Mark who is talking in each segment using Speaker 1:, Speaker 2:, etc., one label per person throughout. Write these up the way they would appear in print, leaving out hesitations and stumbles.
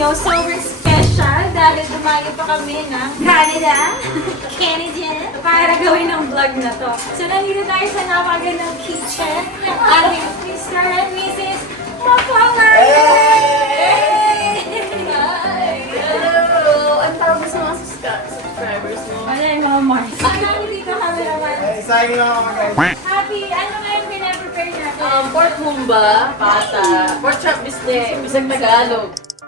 Speaker 1: video, sobrang special dahil dumayo pa kami ng Canada, para gawin ng vlog na to. So, nandito tayo sa napakagandang kitchen ng ating Mr. and Mrs. Mapalar!
Speaker 2: Hello! Ang tawag sa mga subscribers mo.
Speaker 1: Ano yung mga Mars? Ano dito kami naman?
Speaker 3: Sayang lang ako guys.
Speaker 1: Happy, ano nga yung pinaprepare natin?
Speaker 2: Pork humba, pata, pork chop bisne, bisag Tagalog.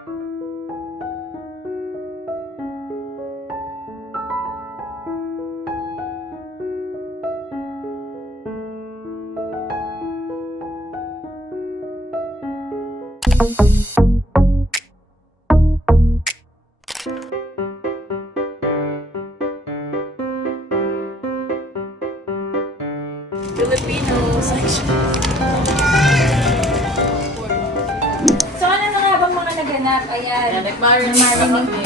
Speaker 2: Filipino section.
Speaker 1: So, ano na nga bang mga naganap? Ayan.
Speaker 2: Ayan, nag-marinate na kami.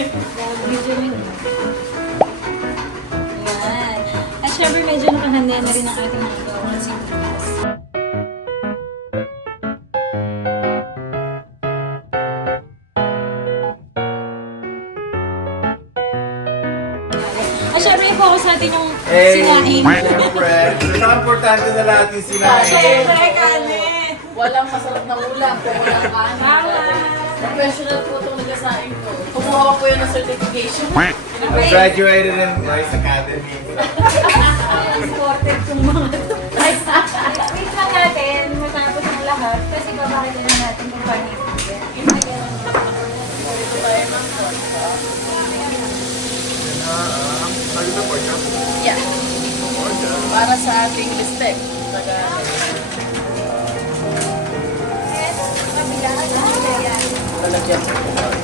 Speaker 1: Ayan. At syempre, medyo nakahanda na rin ang ating mga gawang singkas. At syempre, i-focus natin yung sinaing.
Speaker 3: Siyempre. Pinaka-importante na lahat yung sinain.
Speaker 1: Syempre, kanin.
Speaker 2: Walang masarap na ulam kung walang kanin.
Speaker 1: Tama.
Speaker 2: Professional po itong nagasain ko. Kumuha ko yun ng certification.
Speaker 3: I graduated in Rice Academy.
Speaker 1: Supported kong mga to. Wait lang natin, matapos ang lahat, kasi babakita na natin kung paano i-prepare.
Speaker 2: Ito tayo ng pork.
Speaker 3: Ano na po siya?
Speaker 2: Yeah. Para sa ating listek. Tagalog. Lalagyan sa pork.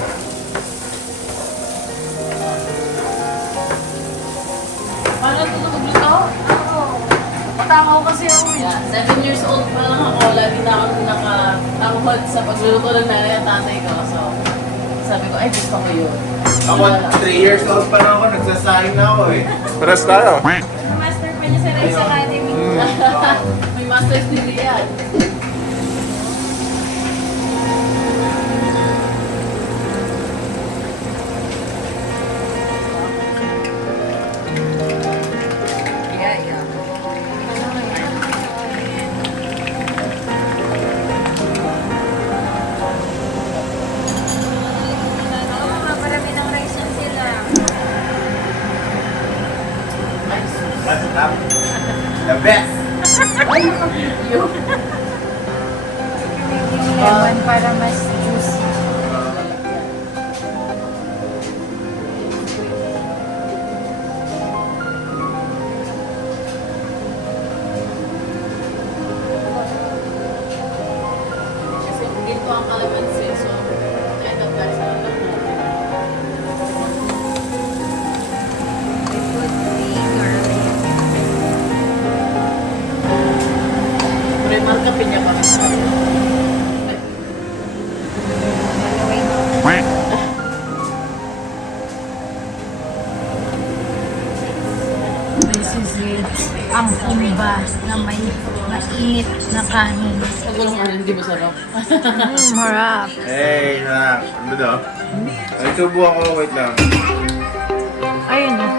Speaker 2: Paano ito lumagluto? Patama ko kasi ako. Yeah, 7 years old pa lang ako. Lagi na ako nakatanghod sa pagluluto ng nanay at tatay ko. So, sabi ko, ay gusto ko yun.
Speaker 3: Ako, 3 years old pa lang ako. Nagsasahin na ako eh.
Speaker 4: Paras tayo.
Speaker 1: Master pa niya sa Rice Academy.
Speaker 2: May master's degree yan.
Speaker 1: Marami ng rice yan sila.
Speaker 3: That's the best.
Speaker 2: Ay, nakapilyo.
Speaker 1: Yung lemon para mas juicy.
Speaker 2: Kasi ginto ang kalamansi. So, end up guys, ang natin. Remarka pinya kami sa
Speaker 1: This is it. Ang humba na may mainit na kanin.
Speaker 2: Pag walang kanin, hindi masarap.
Speaker 1: Marap.
Speaker 3: Hey, na. Ano ba daw? Ay, subo ako. Wait lang.
Speaker 1: Ayun na.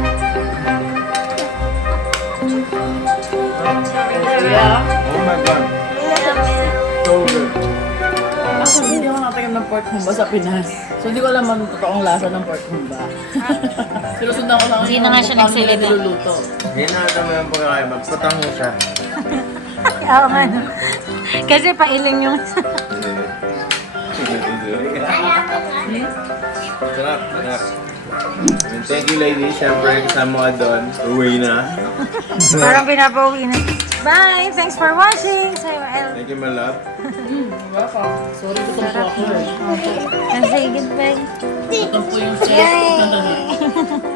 Speaker 2: Yeah.
Speaker 3: Oh my God. So good.
Speaker 2: Ako hindi ako nakatingin ng pork humba sa Pinas. So hindi ko alam ang totoong lasa ng pork humba. Sinusundan ko lang
Speaker 1: Hindi na nga siya nagsalita.
Speaker 2: niluluto.
Speaker 3: Yan na naman yung pagkakaiba. Patango siya.
Speaker 1: Oo nga. No. Kasi pailing yung...
Speaker 3: Sarap, sarap. And thank you ladies, syempre kasama ka doon. Uwi na.
Speaker 1: Parang pinapauwi na. Bye! Thanks for watching! Sa'yo, El.
Speaker 3: Thank you my love.
Speaker 2: Welcome. Sorry, gutom po ako eh.
Speaker 1: And say goodbye.
Speaker 2: Gutom po yung chef.
Speaker 1: Yay!